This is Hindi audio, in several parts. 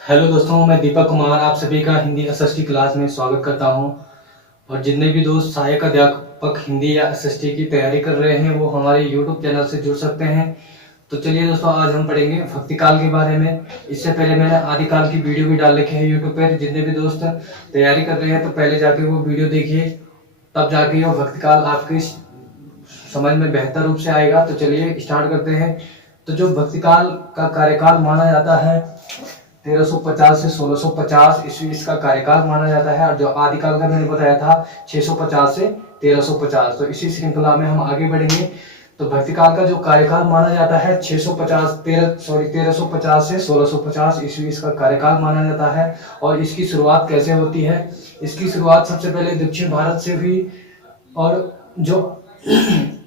हेलो दोस्तों, मैं दीपक कुमार आप सभी का हिंदी एसएसटी क्लास में स्वागत करता हूं। और जितने भी दोस्त सहायक अध्यापक हिंदी या एसएसटी की तैयारी कर रहे हैं वो हमारे यूट्यूब चैनल से जुड़ सकते हैं। तो चलिए दोस्तों, आज हम पढ़ेंगे भक्तिकाल के बारे में। इससे पहले मैंने आदिकाल की वीडियो भी डाल रखी है यूट्यूब पर। जितने भी दोस्त तैयारी कर रहे हैं तो पहले जाके वो वीडियो देखिए, तब जाके वो भक्तिकाल आपकी समझ में बेहतर रूप से आएगा। तो चलिए स्टार्ट करते हैं। तो जो भक्तिकाल का कार्यकाल माना जाता है 1350 से 1650 ईस्वी इसका कार्यकाल माना जाता है। और जो आदिकाल का मैंने बताया था 650 से 1350। तो इसी श्रृंखला में हम आगे बढ़ेंगे। तो भक्तिकाल का जो कार्यकाल माना जाता है 1350 से 1650 ईस्वी इसका कार्यकाल माना जाता है। और इसकी शुरुआत कैसे होती है? इसकी शुरुआत सबसे पहले दक्षिण भारत से हुई। और जो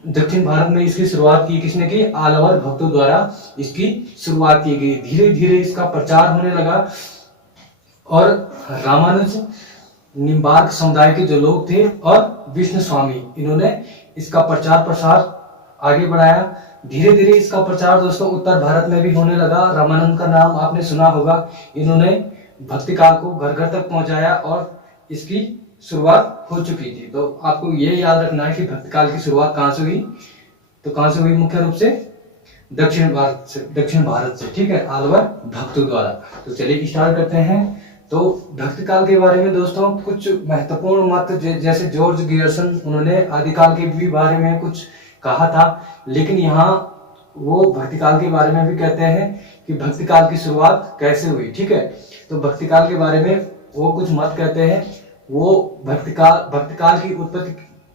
दक्षिण भारत में इसकी शुरुआत की किसने की? आलवर भक्तों द्वारा इसकी शुरुआत की गई। धीरे धीरे इसका प्रचार होने लगा और रामानुज निम्बार्क समुदाय के जो लोग थे और विष्णु स्वामी, इन्होंने इसका प्रचार प्रसार आगे बढ़ाया। धीरे धीरे इसका प्रचार दोस्तों उत्तर भारत में भी होने लगा। रामानंद का नाम आपने सुना होगा। इन्होंने भक्तिकाल को घर घर तक पहुंचाया और इसकी शुरुआत हो चुकी थी। तो आपको ये याद रखना है कि भक्तिकाल की शुरुआत कहाँ से हुई? तो कहाँ से हुई? मुख्य रूप से दक्षिण भारत से, ठीक है, आलवर भक्तों द्वारा। तो चलिए स्टार्ट करते हैं। तो भक्तिकाल के बारे में दोस्तों कुछ महत्वपूर्ण मत, जैसे जॉर्ज गियर्सन, उन्होंने आदिकाल के भी बारे में कुछ कहा था। लेकिन यहाँ वो भक्तिकाल के बारे में भी कहते हैं कि भक्तिकाल की शुरुआत कैसे हुई, ठीक है। तो भक्तिकाल के बारे में वो कुछ मत कहते हैं। वो भक्तिकाल की उत्पत्ति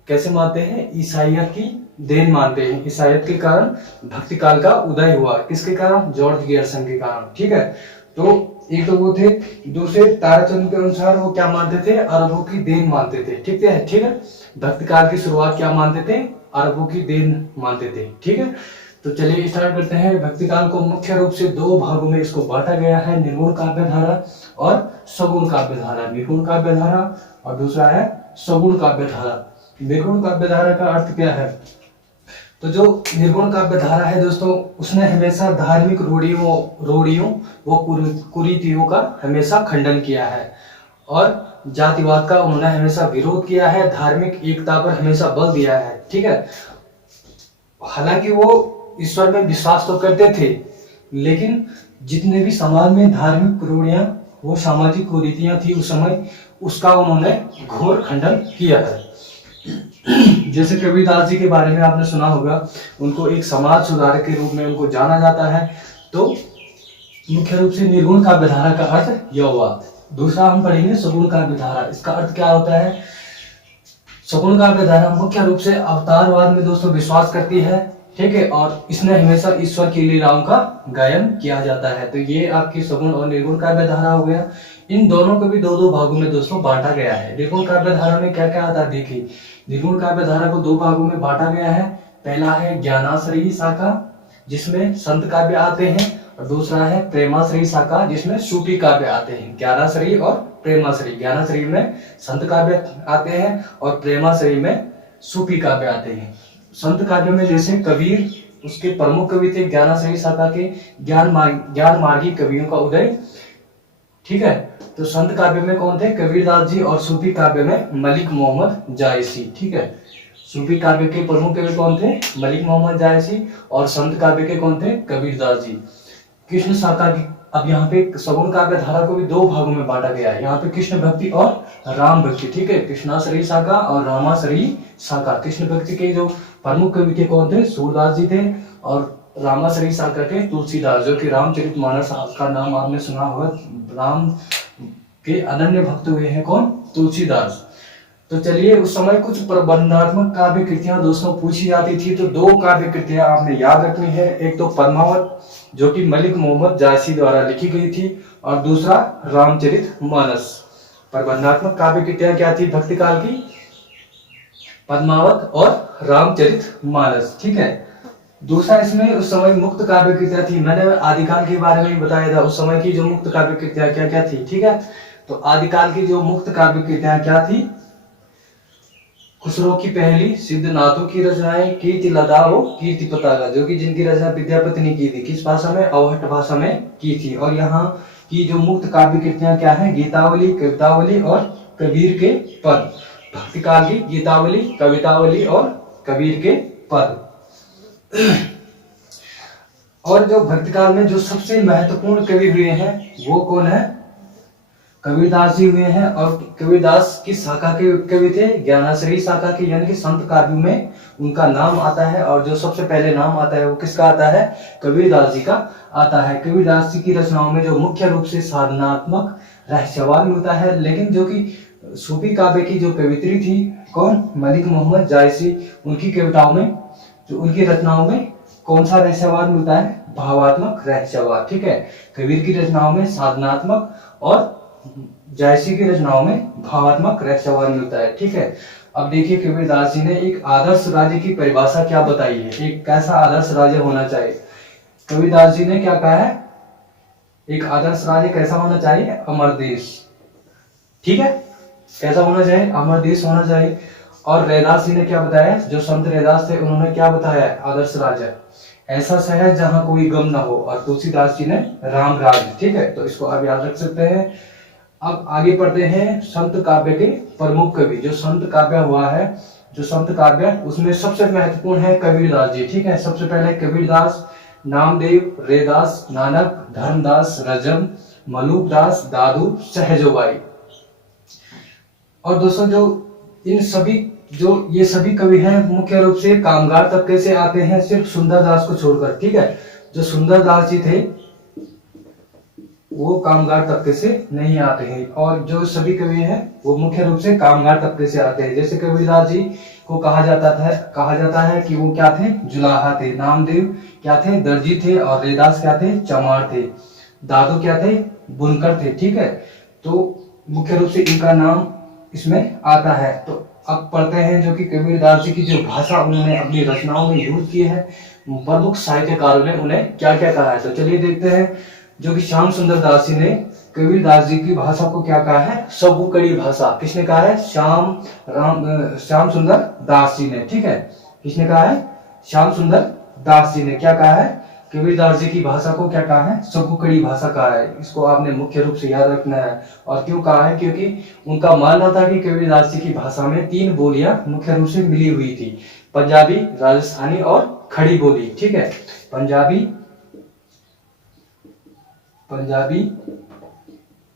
कैसे मानते हैं? ईसाइयत की देन मानते हैं। ईसाइयत के कारण भक्तिकाल का उदय हुआ। किसके कारण? जॉर्ज गियर्सन के कारण, ठीक है। तो एक तो वो थे। दूसरे ताराचंद के अनुसार वो क्या मानते थे? अरबों की देन मानते थे, ठीक है, ठीक है। भक्तिकाल की शुरुआत क्या मानते थे? अरबों की देन मानते थे, ठीक है। तो चलिए स्टार्ट करते हैं। भक्तिकाल को मुख्य रूप से दो भागों में इसको बांटा गया है, निर्गुण काव्य धारा और सगुण काव्य धारा। निर्गुण काव्य धारा और दूसरा है सगुण काव्य धारा। निर्गुण काव्य धारा का अर्थ क्या है? तो जो निर्गुण काव्य धारा है दोस्तों, उसने हमेशा धार्मिक रूढ़ियों व कुरीतियों का हमेशा खंडन किया है और जातिवाद का उन्होंने हमेशा विरोध किया है। धार्मिक एकता पर हमेशा बल दिया है, ठीक है। हालांकि वो ईश्वर में विश्वास तो करते थे, लेकिन जितने भी समाज में धार्मिक रूढ़ियां, वो सामाजिक कुरीतियां थी उस समय, उसका उन्होंने घोर खंडन किया है। जैसे कबीरदास जी के बारे में आपने सुना होगा। उनको एक समाज सुधारक के रूप में उनको जाना जाता है। तो मुख्य रूप से निर्गुण काव्य धारा का अर्थ यह हुआ। दूसरा हम पढ़ेंगे सगुण काव्य धारा। इसका अर्थ क्या होता है? सगुण काव्य धारा मुख्य रूप से अवतारवाद में दोस्तों विश्वास करती है, ठीक है। और इसमें हमेशा ईश्वर की लीलाओं का गायन किया जाता है। तो ये आपकी सगुण और निर्गुण काव्य धारा हो गया। इन दोनों को भी दो दो भागों में दोस्तों बांटा गया है। निर्गुण काव्य धारा में क्या क्या आता है देखिए। निर्गुण काव्य धारा को दो भागों में बांटा गया है। पहला है ज्ञानाश्रयी शाखा, जिसमें संत काव्य आते हैं। और दूसरा है प्रेमाश्रयी शाखा, जिसमें सूफी काव्य आते हैं। ज्ञानाश्रयी और प्रेमाश्रयी। ज्ञानाश्रयी में संत काव्य आते हैं और प्रेमाश्रयी में सूफी काव्य आते हैं। संत काव्य में जैसे कबीर, उसके प्रमुख कवि थे ज्ञानाश्रयी शाखा के ज्ञान मार्गी कवियों का उदय, ठीक है। तो संत काव्य में कौन थे? कबीरदास जी। और सूफी काव्य में मलिक मोहम्मद जायसी, ठीक है। सूफी काव्य के प्रमुख कवि कौन थे? मलिक मोहम्मद जायसी। और संत काव्य के कौन थे? कबीरदास जी। कृष्ण शाखा की, अब यहाँ पे सगुण काव्य धारा को भी दो भागों में बांटा गया है। यहाँ पे कृष्ण भक्ति और राम भक्ति, ठीक है। कृष्णाश्रयी शाखा और रामाश्रयी शाखा। कृष्ण भक्ति के जो प्रमुख कवि थे कौन थे? सूरदास जी थे। और रामाश्रयी शाखा के तुलसीदास, जो कि रामचरितमानस का नाम आपने सुना होगा। राम के अनन्य भक्त हुए हैं कौन? तुलसीदास। तो चलिए, उस समय कुछ प्रबंधात्मक काव्य कृतियां दोस्तों पूछी जाती थी। तो दो काव्य कृतियां आपने याद रखनी है। एक तो पद्मावत, जो कि मलिक मोहम्मद जायसी द्वारा लिखी गई थी, और दूसरा रामचरितमानस। प्रबंधात्मक काव्य कृतियां क्या थी भक्तिकाल की? पद्मावत और रामचरितमानस, ठीक है। दूसरा इसमें उस समय मुक्त काव्य कृतियां थी। मैंने आदिकाल के बारे में बताया था, उस समय की जो मुक्त काव्य कृतियां क्या क्या थी, ठीक है। तो आदिकाल की जो मुक्त काव्य कृतियां क्या थी? खुसरो की पहली, सिद्धनाथों की रचनाएं, कीर्ति लदाओ, कीर्ति पताका, जो कि जिनकी रचना विद्यापति ने की थी। किस भाषा में? अवहट भाषा में की थी। और यहाँ की जो मुक्त काव्य कृतियां क्या हैं, गीतावली, कवितावली और कबीर के पद। भक्ति काल की गीतावली, कवितावली और कबीर के पद। और जो भक्ति काल में जो सबसे महत्वपूर्ण कवि हुए हैं वो कौन है, कबीरदास जी हुए हैं। और कबीरदास की शाखा के कवि थे, ज्ञानाश्रयी शाखा के, यानी कि संत काव्यों में उनका नाम आता है। और जो सबसे पहले नाम आता है वो किसका आता है, कबीरदास जी का आता है। कबीरदास जी की रचनाओं में जो मुख्य रूप से साधनात्मक रहस्यवाद मिलता है, लेकिन जो कि सूफी काव्य की जो कवित्री थी कौन, मलिक मोहम्मद जायसी, उनकी कविताओं में, जो उनकी रचनाओं में कौन सा रहस्यवाद मिलता है, भावात्मक रहस्यवाद। ठीक है, कबीर की रचनाओं में साधनात्मक और जायसी की रचनाओं में भावात्मक रहस्यवाद मिलता है। ठीक है, अब देखिए कबीरदास जी ने एक आदर्श राज्य की परिभाषा क्या बताई है, एक कैसा आदर्श राज्य होना चाहिए। कबीरदास जी ने क्या कहा है, एक आदर्श राज्य कैसा होना चाहिए, अमर देश। ठीक है, कैसा होना चाहिए, अमर देश होना चाहिए। और रैदास जी ने क्या बताया, जो संत रैदास थे उन्होंने क्या बताया, आदर्श राज्य ऐसा शहर जहां कोई गम ना हो। और तुलसीदास जी ने राम राज्य। ठीक है, तो इसको आप याद रख सकते हैं। अब आगे पढ़ते हैं संत काव्य के प्रमुख कवि। जो संत काव्य हुआ है, जो संत काव्य, उसमें सबसे महत्वपूर्ण है कबीरदास जी। ठीक है, सबसे पहले कबीरदास, नामदेव, रैदास, नानक, धर्मदास, रजम, मलूकदास, दादू, सहजोबाई। और दोस्तों जो इन सभी, जो ये सभी कवि हैं मुख्य रूप से कामगार तबके से आते हैं, सिर्फ सुंदरदास को छोड़कर। ठीक है, जो सुंदरदास जी थे वो कामगार तबके से नहीं आते हैं। और जो सभी कवि हैं वो मुख्य रूप से कामगार तबके से आते हैं। जैसे कबीरदास जी को कहा जाता है कि वो क्या थे, जुलाहा थे। नामदेव क्या थे, दर्जी थे। और रैदास क्या थे, चमार थे। दादू क्या थे, बुनकर थे। ठीक है, तो मुख्य रूप से इनका नाम इसमें आता है। तो अब पढ़ते हैं जो कि कबीरदास जी की जो भाषा उन्होंने अपनी रचनाओं में यूज की है, प्रमुख साहित्यकारों ने उन्हें क्या क्या कहा है। तो चलिए देखते हैं। जो कि श्याम सुंदर दास जी ने कबीरदास जी की भाषा को क्या कहा है, सबुकड़ी भाषा। किसने कहा है, श्याम सुंदर दास जी ने। ठीक है, किसने कहा है, श्याम सुंदर दास जी ने क्या कहा है, कबीरदास जी की भाषा को क्या कहा है, सबुकड़ी भाषा कहा है। इसको आपने मुख्य रूप से याद रखना है। और क्यों कहा है, क्योंकि उनका मानना था कि कबीरदास जी की भाषा में 3 बोलियां मुख्य रूप से मिली हुई थी, पंजाबी, राजस्थानी और खड़ी बोली। ठीक है, पंजाबी,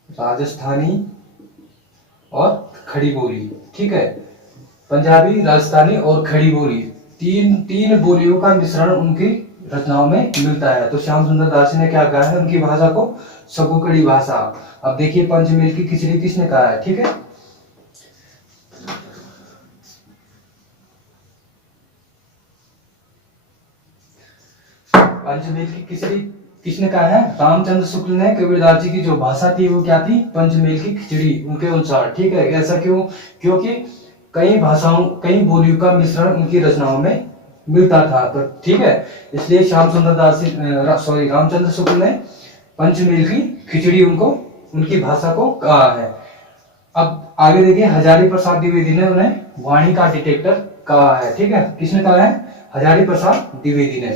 राजस्थानी और खड़ी बोली। ठीक है, पंजाबी, राजस्थानी और खड़ी बोली, तीन बोलियों का मिश्रण उनकी रचनाओं में मिलता है। तो श्याम सुंदर दास जी ने क्या कहा है, उनकी भाषा को सबुकड़ी भाषा। अब देखिए पंचमेल की खिचड़ी किसने कहा है। ठीक है, पंचमेल की खिचड़ी किसने कहा है, रामचंद्र शुक्ल ने। कबीरदास जी की जो भाषा थी वो क्या थी, पंचमेल की खिचड़ी उनके अनुसार। ठीक है, ऐसा क्यों, क्योंकि कई भाषाओं, कई बोलियों का मिश्रण उनकी रचनाओं में मिलता था। तो ठीक है, इसलिए श्याम सुंदर दास रामचंद्र शुक्ल ने पंचमेल की खिचड़ी उनको, उनकी भाषा को कहा है। अब आगे देखिए, हजारी प्रसाद द्विवेदी ने उन्हें वाणी का डिटेक्टर कहा है। ठीक है, किसने कहा है, हजारी प्रसाद द्विवेदी ने।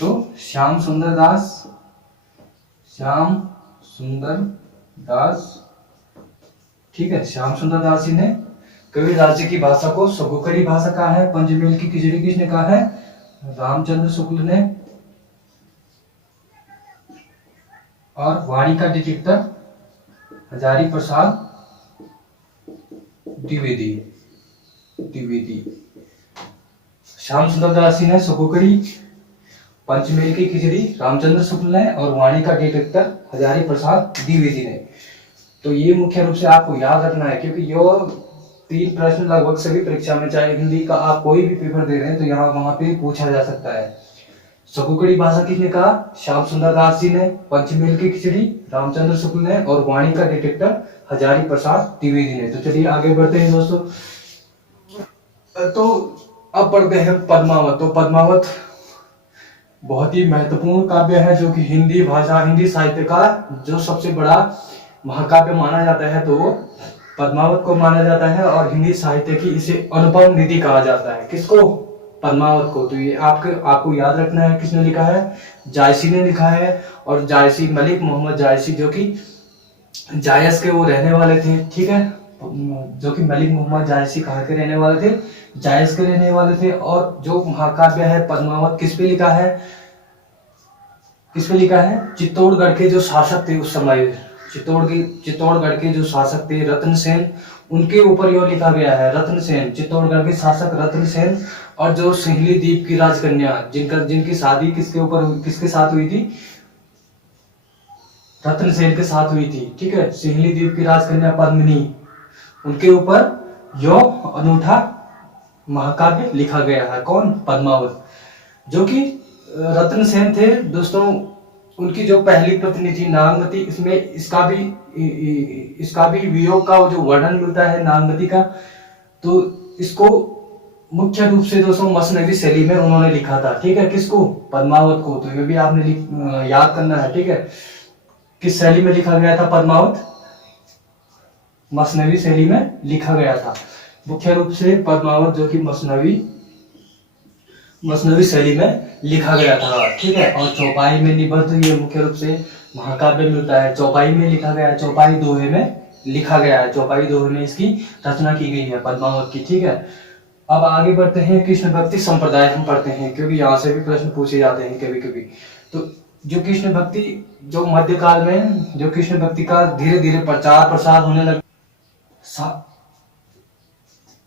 तो श्याम सुंदर दास, ठीक है, श्याम सुंदर दास जी ने कबीरदास जी की भाषा को सबुकड़ी भाषा कहा है। पंचमेल की खिचड़ी किसने कहा है, रामचंद्र शुक्ल ने। और वाणी का डिटेक्टर हजारी प्रसाद द्विवेदी। श्याम सुंदर दास जी ने सबुकड़ी, पंचमेल की खिचड़ी रामचंद्र शुक्ल ने, और वाणी का डिटेक्टर हजारी प्रसाद द्विवेदी ने। तो ये मुख्य रूप से आपको याद रखना है, क्योंकि ये 3 प्रश्न लगभग सभी परीक्षा में, चाहे हिंदी का आप कोई भी पेपर दे रहे हैं तो यहाँ वहां पे पूछा जा सकता है। सबुकड़ी भाषा किसने कहा, श्याम सुंदर दास जी ने। पंचमेल की खिचड़ी रामचंद्र शुक्ल ने। और वाणी का डिटेक्टर हजारी प्रसाद द्विवेदी ने। तो चलिए आगे बढ़ते हैं दोस्तों। तो अब पढ़ते हैं पद्मावत। तो पद्मावत बहुत ही महत्वपूर्ण काव्य है, जो कि हिंदी भाषा, हिंदी साहित्य का जो सबसे बड़ा महाकाव्य माना जाता है, तो वो पद्मावत को माना जाता है। और हिंदी साहित्य की इसे अनुपम निधि कहा जाता है। किसको, पद्मावत को। तो ये आपको याद रखना है, किसने लिखा है, जायसी ने लिखा है। और जायसी मलिक मोहम्मद जायसी, जो कि जायस के वो रहने वाले थे, ठीक है, जो कि मलिक मोहम्मद जायसी कहाँ के रहने वाले थे, जायस के रहने वाले थे। और जो महाकाव्य है पद्मावत किस पे लिखा है, किस पे लिखा है, चित्तौड़गढ़ के जो शासक थे उस समय, चित्तौड़गढ़ के जो शासक थे रत्न सेन, उनके ऊपर यह लिखा गया है। रत्न सेन, चित्तौड़गढ़ के शासक रत्न सेन, और जो सिंहली द्वीप की राजकन्या, जिनकी शादी किसके साथ हुई थी, रत्न सेन के साथ हुई थी, ठीक है, सिंहली द्वीप की राजकन्या पद्मिनी, उनके ऊपर यो अनूठा महाकाव्य लिखा गया है। कौन, पद्मावत, जो कि रत्न सेन थे दोस्तों, उनकी जो पहली पत्नी थी नागमती, इसमें इसका भी वियोग का जो वर्णन मिलता है नागमती का। तो इसको मुख्य रूप से दोस्तों मसनवी शैली में उन्होंने लिखा था, ठीक है, किसको, पद्मावत को। तो ये भी आपने याद करना है, ठीक है, किस शैली में लिखा गया था पद्मावत, मसनवी शैली में लिखा गया था मुख्य रूप से पद्मावत, जो कि मसनवी शैली में लिखा गया था, ठीक है। और चौपाई में निबद्ध ये मुख्य रूप से महाकाव्य मिलता है, चौपाई में लिखा गया है, चौपाई दोहे में लिखा गया है, चौपाई दोहे में इसकी रचना की गई है पद्मावत की, ठीक है। अब आगे बढ़ते हैं, कृष्ण भक्ति संप्रदाय हम पढ़ते हैं, क्योंकि यहाँ से भी प्रश्न पूछे जाते हैं कभी कभी। तो जो कृष्ण भक्ति, जो मध्यकाल में जो कृष्ण भक्ति का धीरे धीरे प्रचार प्रसार होने लगा,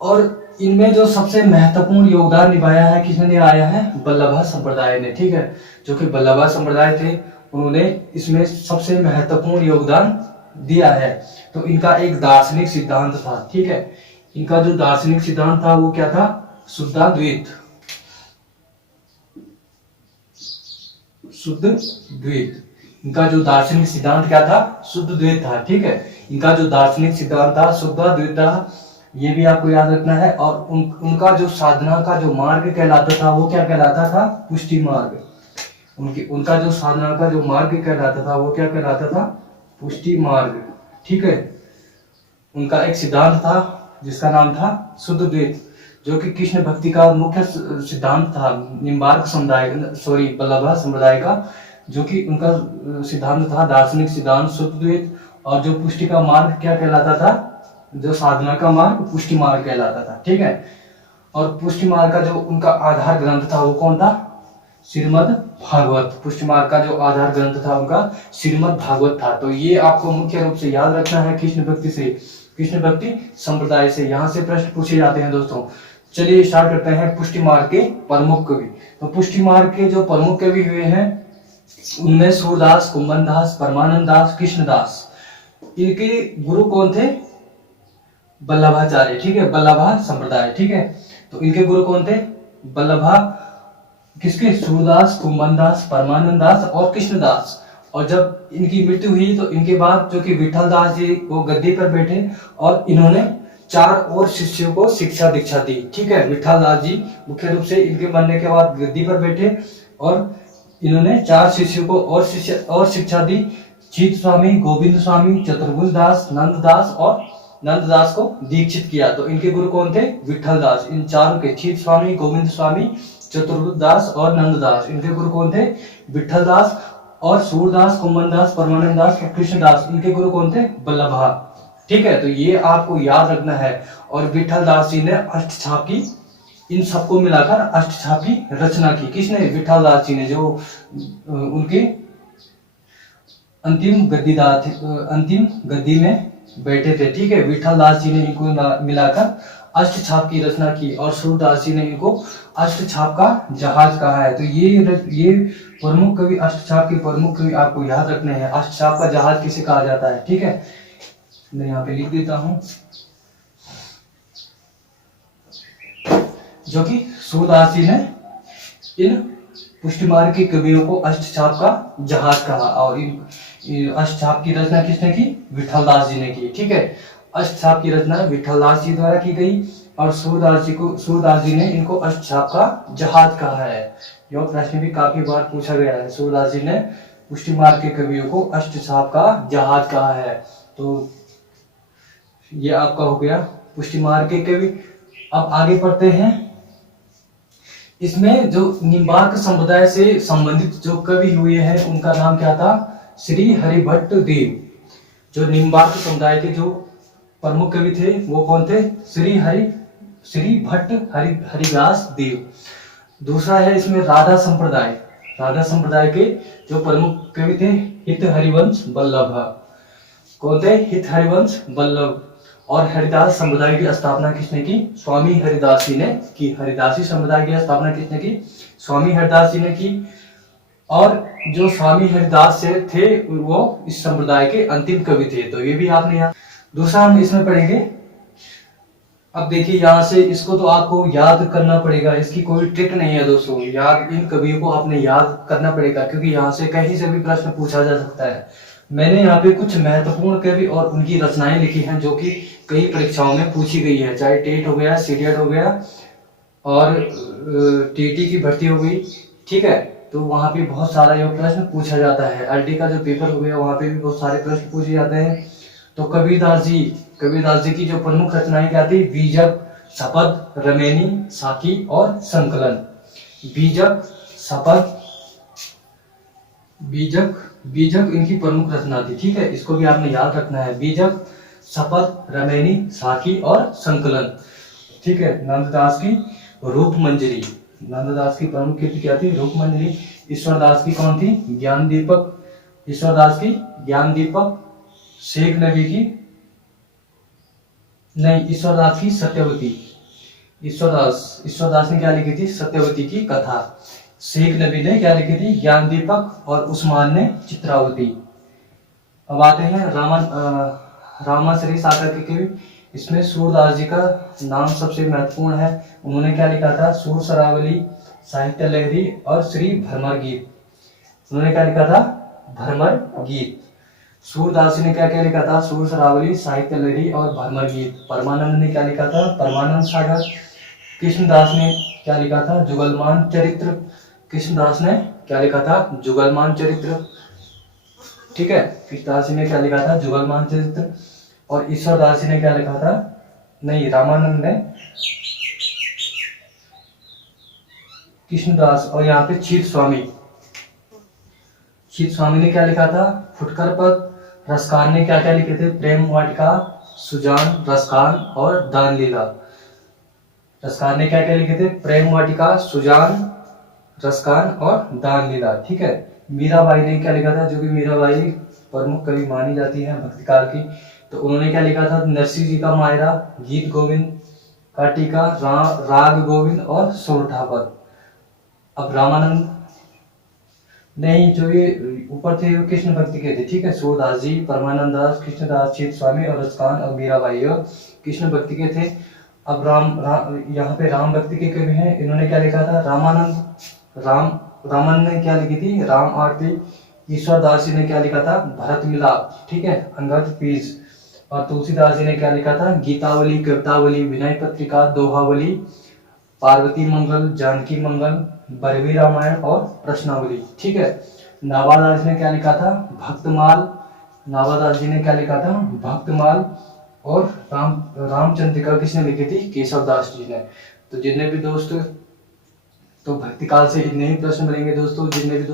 और इनमें जो सबसे महत्वपूर्ण योगदान निभाया है किसने आया है, वल्लभा संप्रदाय ने, ठीक है, जो कि वल्लभा संप्रदाय थे, उन्होंने इसमें सबसे महत्वपूर्ण योगदान दिया है। तो इनका एक दार्शनिक सिद्धांत था, ठीक है, इनका जो दार्शनिक सिद्धांत था वो क्या था, शुद्धाद्वैत, शुद्धाद्वैत। इनका जो दार्शनिक सिद्धांत क्या था, शुद्धाद्वैत था, ठीक है, इनका जो दार्शनिक सिद्धांत था शुद्धाद्वैत था, ये भी आपको याद रखना है। और उनका जो साधना का जो मार्ग कहलाता था वो क्या कहलाता था, पुष्टि मार्ग। उनका जो साधना का जो मार्ग कहलाता था वो क्या कहलाता था, पुष्टि मार्ग, ठीक है। उनका एक सिद्धांत था जिसका नाम था शुद्धाद्वैत, जो कि कृष्ण भक्ति का मुख्य सिद्धांत था, निम्बार्क समुदाय, वल्लभा संप्रदाय का, जो कि उनका सिद्धांत था, दार्शनिक सिद्धांत शुद्धाद्वैत। और जो पुष्टि का मार्ग क्या कहलाता था, जो साधना का मार्ग पुष्टि मार्ग कहलाता था, ठीक है। और पुष्टि मार्ग का जो उनका आधार ग्रंथ था वो कौन था, श्रीमद् भागवत। पुष्टि मार्ग का जो आधार ग्रंथ था उनका श्रीमद् भागवत था। तो ये आपको मुख्य रूप से याद रखना है कृष्ण भक्ति से, कृष्ण भक्ति संप्रदाय से, यहाँ से प्रश्न पूछे जाते हैं दोस्तों। चलिए स्टार्ट करते हैं पुष्टि मार्ग के प्रमुख कवि। तो पुष्टि मार्ग के जो प्रमुख कवि हुए हैं उनमें सूरदास, कुंभन दास, परमानंद दास, कृष्णदास। इनके गुरु कौन थे, वल्लभाचार्य, ठीक है, वल्लभा संप्रदाय, ठीक है। तो इनके गुरु कौन थे, वल्लभा, किसके, सूरदास, कुंभन दास, परमानंद दास और कृष्णदास। और जब इनकी मृत्यु हुई तो इनके बाद जो कि विठल दास जी वो गद्दी पर बैठे और इन्होंने 4 और शिष्यों को शिक्षा दीक्षा दी, ठीक है। विठल दास जी मुख्य रूप से इनके मरने के बाद गद्दी पर बैठे और इन्होंने 4 शिष्यों को और शिक्षा दी, चित स्वामी, गोविंद स्वामी, चतुर्भुज दास, नंददास और नंददास को दीक्षित किया। तो इनके गुरु कौन थे, विठल दास। इन चारों के, चित स्वामी, गोविंद स्वामी, चतुर्भुज दास और नंददास, इनके गुरु कौन थे, विठल दास। और सूरदास, कुंभन दास, परमानंद दास और कृष्णदास, इनके गुरु कौन थे, वल्लभा, ठीक है। तो ये आपको याद रखना है। और विठल दास जी ने अष्टछाप की, इन सबको मिलाकर अष्टछाप की रचना की। किसने, विठल दास जी ने, जो उनके अंतिम गद्दीदार थे, अंतिम गद्दी में बैठे थे, ठीक है। विठल दास जी ने इनको मिलाकर अष्टछाप की रचना की और सूरदास जी ने इनको अष्टछाप का जहाज कहा है। तो ये प्रमुख कवि, अष्टछाप के प्रमुख कवि आपको याद रखने हैं। अष्टछाप का जहाज किसे कहा जाता है, ठीक है, मैं यहाँ पे लिख देता हूं, जो कि सूरदास जी ने इन पुष्टि मार्ग के कवियों को अष्टछाप का जहाज कहा। और इन अष्टछाप की रचना किसने की, विठल दास जी ने की, ठीक है। अष्टछाप की रचना विठल दास जी द्वारा की गई और सूरदास जी ने इनको अष्टछाप का जहाज कहा है। यह प्रश्न भी काफी बार पूछा गया है, सूरदास जी ने पुष्टि मार्ग के कवियों को अष्टछाप का जहाज कहा है। तो ये आपका हो गया पुष्टि मार्ग के कवि। अब आगे पढ़ते हैं, इसमें जो निम्बार्क संप्रदाय से संबंधित जो कवि हुए हैं उनका नाम क्या था? श्री हरिभट्ट देव। जो निम्बार्क समुदाय के जो प्रमुख कवि थे वो कौन थे? श्री भट्ट हरिदास देव। दूसरा है इसमें राधा संप्रदाय। राधा संप्रदाय के जो प्रमुख कवि थे हित हरिवंश वल्लभ। कौन थे? हित हरिवंश वल्लभ। और हरिदास समुदाय की स्थापना किसने की? स्वामी हरिदास जी ने की। हरिदासी समुदाय की स्थापना किसने की? स्वामी हरिदास जी ने की। और जो स्वामी हरिदास से थे वो इस संप्रदाय के अंतिम कवि थे। तो ये भी आपने यहाँ दूसरा हम इसमें पढ़ेंगे। अब देखिए यहाँ से इसको तो आपको याद करना पड़ेगा, इसकी कोई ट्रिक नहीं है दोस्तों। याद इन कवियों को आपने याद करना पड़ेगा क्योंकि यहाँ से कहीं से भी प्रश्न पूछा जा सकता है। मैंने यहाँ पे कुछ महत्वपूर्ण कवि और उनकी रचनाएं लिखी हैं जो कि कई परीक्षाओं में पूछी गई है, चाहे टेट हो गया, सीटेट हो गया और टीटी की भर्ती हो गई, ठीक है। तो वहाँ पे बहुत सारा ये प्रश्न पूछा जाता है। आरटी का जो पेपर हो गया वहाँ पे भी बहुत सारे प्रश्न पूछे जाते हैं। तो कबीरदास जी की जो प्रमुख रचनाएं क्या थी? बीजक, शपथ, रमैनी, साकी और संकलन। बीजक, शपथ, बीजक इनकी प्रमुख रचना थी, ठीक है। इसको भी आपने याद रखना है। बीजक, शपथ, रमैनी, साकी और संकलन, ठीक है। नंददास की रूप मंजरी। नंददास की प्रमुख कृति क्या थी? रूप मंजरी। ईश्वरदास की कौन थी? ज्ञान दीपक। ईश्वरदास की ज्ञान दीपक। शेख नबी की नहीं, ईश्वरदास की सत्यवती। ईश्वरदास ने क्या लिखी थी? सत्यवती की कथा। शेख नबी ने क्या लिखी थी? ज्ञान दीपक। और उस्मान ने चित्रावती। अब आते हैं रामाश्री सागर के कवि। इसमें सूरदास जी का नाम सबसे महत्वपूर्ण है। उन्होंने क्या लिखा था? सूर सरावली, साहित्य लहरी और श्री भ्रमर गीत। उन्होंने क्या लिखा था? भ्रमर गीत। सूरदास जी ने क्या क्या लिखा था? सूर सरावली, साहित्य लहरी और भ्रमर गीत। परमानंद ने क्या लिखा था? परमानंद सागर। कृष्णदास ने क्या लिखा था? जुगलमान चरित्र। कृष्णदास ने क्या लिखा था? जुगलमान चरित्र, ठीक है। कृष्णदास जी ने क्या लिखा था? जुगलमान चरित्र। और ईश्वरदास जी ने क्या लिखा था? नहीं, रामानंद ने कृष्णदास। और यहाँ पे क्षीर स्वामी ने क्या लिखा था? फुटकर पद। रसकान ने क्या क्या लिखे थे? प्रेम वाटिका, सुजान, रसकान और दान लीला। रसकान ने क्या क्या लिखे थे? प्रेम वाटिका, सुजान, रसकान और दान लीला, ठीक है। मीराबाई ने क्या लिखा था? जो कि मीराबाई प्रमुख कवि मानी जाती है भक्ति काल की। तो उन्होंने क्या लिखा था? नरसिंह जी का मायरा, गीत गोविंद का टीका, राग गोविंद और सोरठा पद। अब रामानंद नहीं, जो ये ऊपर थे वो कृष्ण भक्ति के थे, ठीक है। सूरदास जी, परमानंद दास, कृष्णदास, क्षीर स्वामी और रसकान और मीराबाई और कृष्ण भक्ति के थे। अब यहाँ पे राम भक्ति के कवि हैं। इन्होंने क्या लिखा था? रामन ने क्या लिखी थी? राम आरती। ईश्वरदास जी ने क्या लिखा था? भरत मिलाप, ठीक है, अंगद पीस। और तुलसीदास जी ने क्या लिखा था? गीतावली, कवितावली, विनय पत्रिका, दोहावली, पार्वती मंगल, जानकी मंगल, बरवी रामायण और प्रश्नावली, ठीक है। नाभादास जी ने क्या लिखा था? भक्तमाल। नाभादास जी ने क्या लिखा था? भक्तमाल। और रामचंद्रिका किसने लिखी थी? केशवदास जी ने। तो जितने भी दोस्त तो भक्ति काल से इतने ही प्रश्न बनेंगे दोस्तों। जितने भी